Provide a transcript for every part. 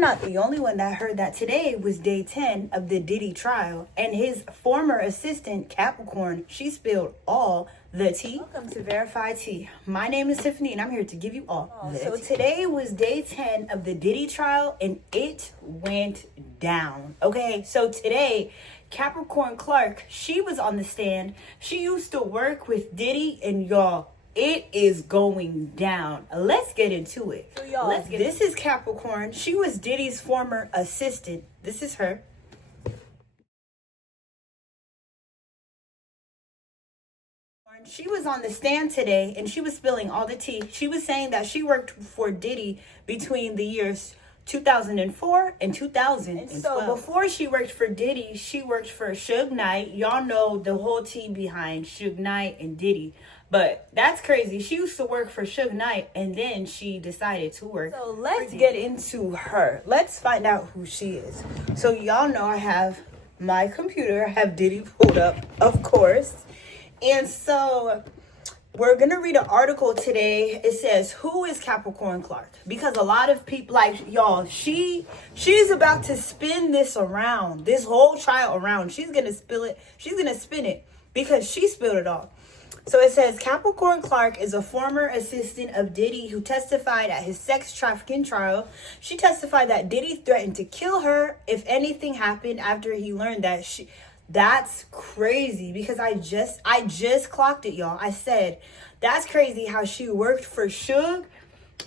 I'm not the only one that heard that today was day 10 of the Diddy trial, and his former assistant, Capricorn, she spilled all the tea. Welcome to Verified.T. My name is Tiffany, and I'm here to give you all the tea. So today was day 10 of the Diddy trial, and it went down. Okay, so today, Capricorn Clark, she was on the stand. She used to work with Diddy, and y'all, it is going down. Let's get into it. So y'all, this is Capricorn. She was Diddy's former assistant. This is her. She was on the stand today, and she was spilling all the tea. She was saying that she worked for Diddy between the years 2004 and 2012. And so before she worked for Diddy, she worked for Suge Knight. Y'all know the whole tea behind Suge Knight and Diddy. But that's crazy. She used to work for Suge Knight, and then she decided to work. So let's get into her. Let's find out who she is. So y'all know I have my computer. I have Diddy pulled up, of course. And so we're going to read an article today. It says, who is Capricorn Clark? Because a lot of people, like, y'all, she's about to spin this around, this whole trial around. She's going to spill it. She's going to spin it because she spilled it all. So it says, Capricorn Clark is a former assistant of Diddy who testified at his sex trafficking trial. She testified that Diddy threatened to kill her if anything happened after he learned that she... That's crazy because I just clocked it, y'all. I said, that's crazy how she worked for Suge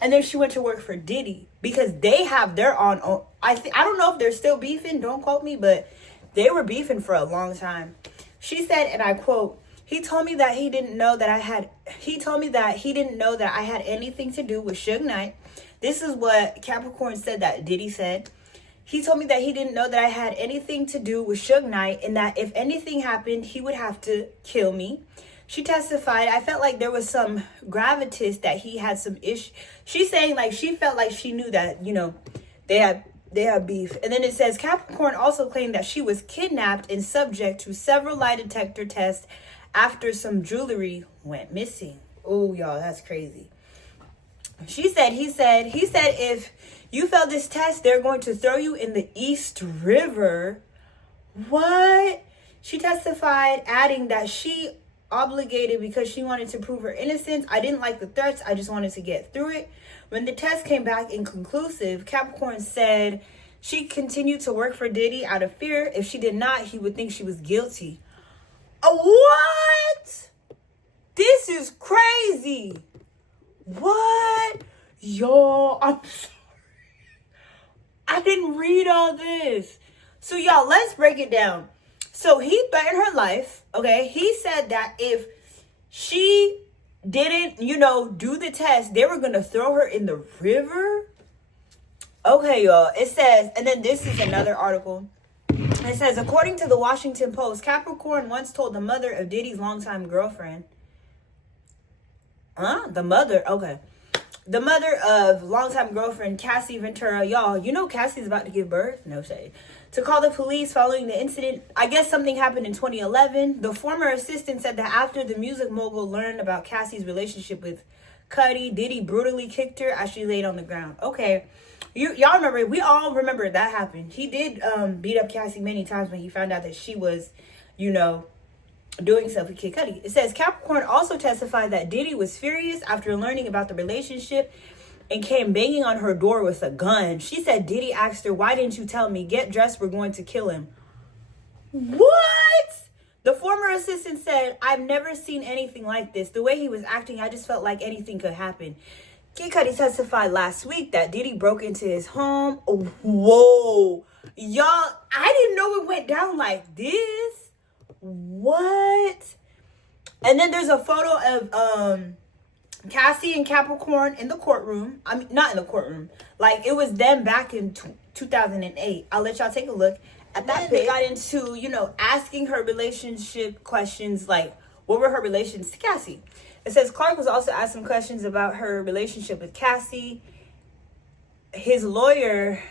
and then she went to work for Diddy because they have their own. I don't know if they're still beefing. Don't quote me, but they were beefing for a long time. She said, and I quote, he told me that he didn't know that I had anything to do with Suge Knight. This is what Capricorn said that Diddy said. He told me that he didn't know that I had anything to do with Suge Knight and that if anything happened, he would have to kill me. She testified, I felt like there was some gravitas that he had some issue. She's saying like she felt like she knew that, you know, they had beef. And then it says Capricorn also claimed that she was kidnapped and subject to several lie detector tests after some jewelry went missing. Oh, y'all, that's crazy. He said, if you fail this test, they're going to throw you in the East River. What? She testified, adding that she obligated because she wanted to prove her innocence. I didn't like the threats. I just wanted to get through it. When the test came back inconclusive, Capricorn said she continued to work for Diddy out of fear. If she did not, he would think she was guilty. What? This is crazy. What? Y'all, I'm sorry. I didn't read all this. So, y'all, let's break it down. So, he threatened her life, okay? He said that if she didn't, you know, do the test, they were going to throw her in the river. Okay, y'all. It says, and then this is another article. It says, according to the Washington Post, Capricorn once told the mother of Diddy's longtime girlfriend. The mother of longtime girlfriend Cassie Ventura. Y'all, you know Cassie's about to give birth. No shade. To call the police following the incident. I guess something happened in 2011. The former assistant said that after the music mogul learned about Cassie's relationship with Cuddy, Diddy brutally kicked her as she laid on the ground. Okay, y'all remember? We all remember that happened. He did beat up Cassie many times when he found out that she was, you know, doing stuff with Kid Cudi. It says Capricorn also testified that Diddy was furious after learning about the relationship and came banging on her door with a gun. She said Diddy asked her, why didn't you tell me? Get dressed, we're going to kill him. What? The former assistant said, I've never seen anything like this. The way he was acting, I just felt like anything could happen. Kid Cudi testified last week that Diddy broke into his home. Whoa. Y'all, I didn't know it went down like this. What? And then there's a photo of Cassie and Capricorn in the courtroom. I mean, not in the courtroom. Like, it was them back in 2008. I'll let y'all take a look at that. They got into, you know, asking her relationship questions, like, what were her relations to Cassie? It says Clark was also asking questions about her relationship with Cassie. His lawyer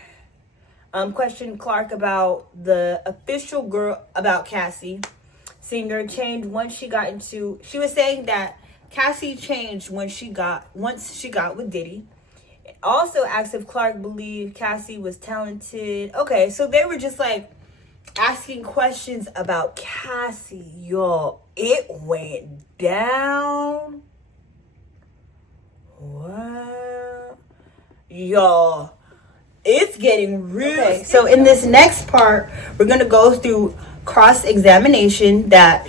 questioned Clark about the official girl, about Cassie. Singer changed once she got into. She was saying that Cassie changed once she got with Diddy. also asked if Clark believed Cassie was talented. Okay, so they were just like asking questions about Cassie, y'all. It went down. What? Y'all, it's getting real. Okay, so in this next part, we're going to go through cross-examination that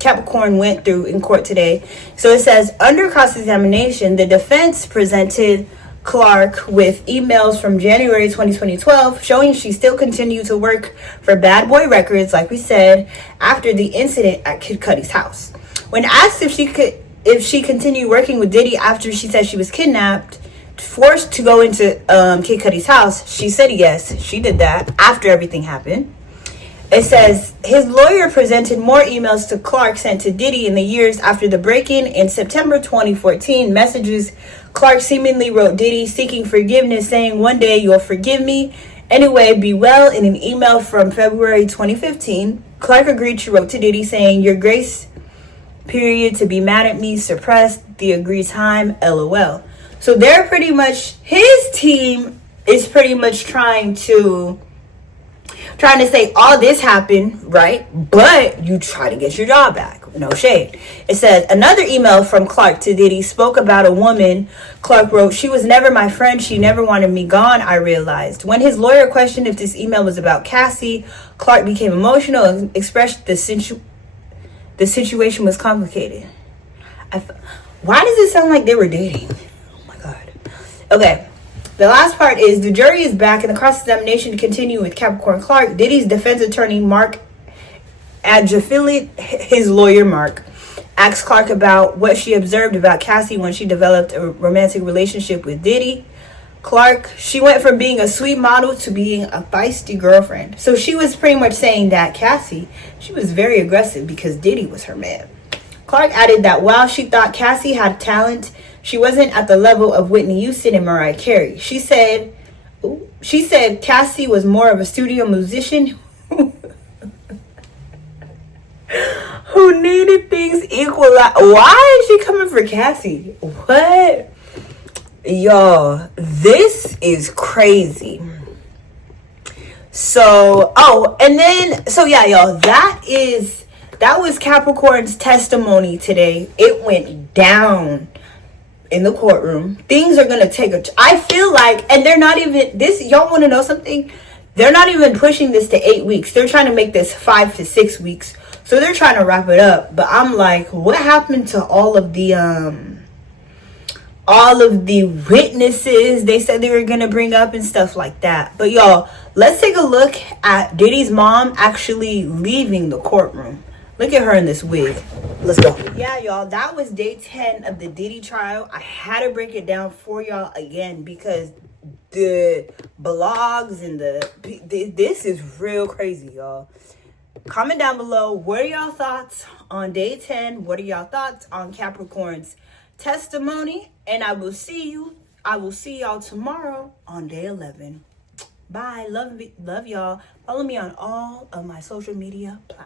Capricorn went through in court today. So it says, under cross-examination, the defense presented Clark with emails from January 2012 showing she still continued to work for Bad Boy Records, like we said, after the incident at Kid Cudi's house. When asked if she continued working with Diddy after she said she was kidnapped, forced to go into Kid Cudi's house, she said yes, she did that after everything happened. It says his lawyer presented more emails to Clark sent to Diddy in the years after the break-in. In September 2014, messages Clark seemingly wrote Diddy seeking forgiveness, saying, "One day you'll forgive me. Anyway, be well." In an email from February 2015, Clark agreed. She wrote to Diddy saying, "Your grace period to be mad at me suppressed. The agreed time, LOL." So they're pretty much, his team is pretty much trying to say all this happened, right? But you try to get your job back. No shade. It says another email from Clark to Diddy spoke about a woman. Clark wrote, "She was never my friend. She never wanted me gone, I realized." When his lawyer questioned if this email was about Cassie, Clark became emotional and expressed the situation was complicated. Why does it sound like they were dating? Oh my God. Okay. The last part is the jury is back in the cross-examination to continue with Capricorn Clark. Diddy's defense attorney, Mark Adjafili, his lawyer, Mark, asked Clark about what she observed about Cassie when she developed a romantic relationship with Diddy. Clark, she went from being a sweet model to being a feisty girlfriend. So she was pretty much saying that Cassie, she was very aggressive because Diddy was her man. Clark added that while she thought Cassie had talent, she wasn't at the level of Whitney Houston and Mariah Carey. She said Cassie was more of a studio musician who needed things equalized. Why is she coming for Cassie? What? Y'all, this is crazy. So, yeah, y'all, that was Capricorn's testimony today. It went down in the courtroom. Things are gonna take I feel like, and they're not even this. Y'all want to know something? They're not even pushing this to 8 weeks. They're trying to make this 5 to 6 weeks. So they're trying to wrap it up. But I'm like, what happened to all of the witnesses they said they were gonna bring up and stuff like that? But y'all, let's take a look at Diddy's mom actually leaving the courtroom. Look at her in this wig. Let's go. Yeah, y'all, that was day 10 of the Diddy trial. I had to break it down for y'all again because the blogs and this is real crazy, y'all. Comment down below, what are y'all thoughts on day 10? What are y'all thoughts on Capricorn's testimony? And I will see y'all tomorrow on day 11. Bye. Love y'all. Follow me on all of my social media platforms.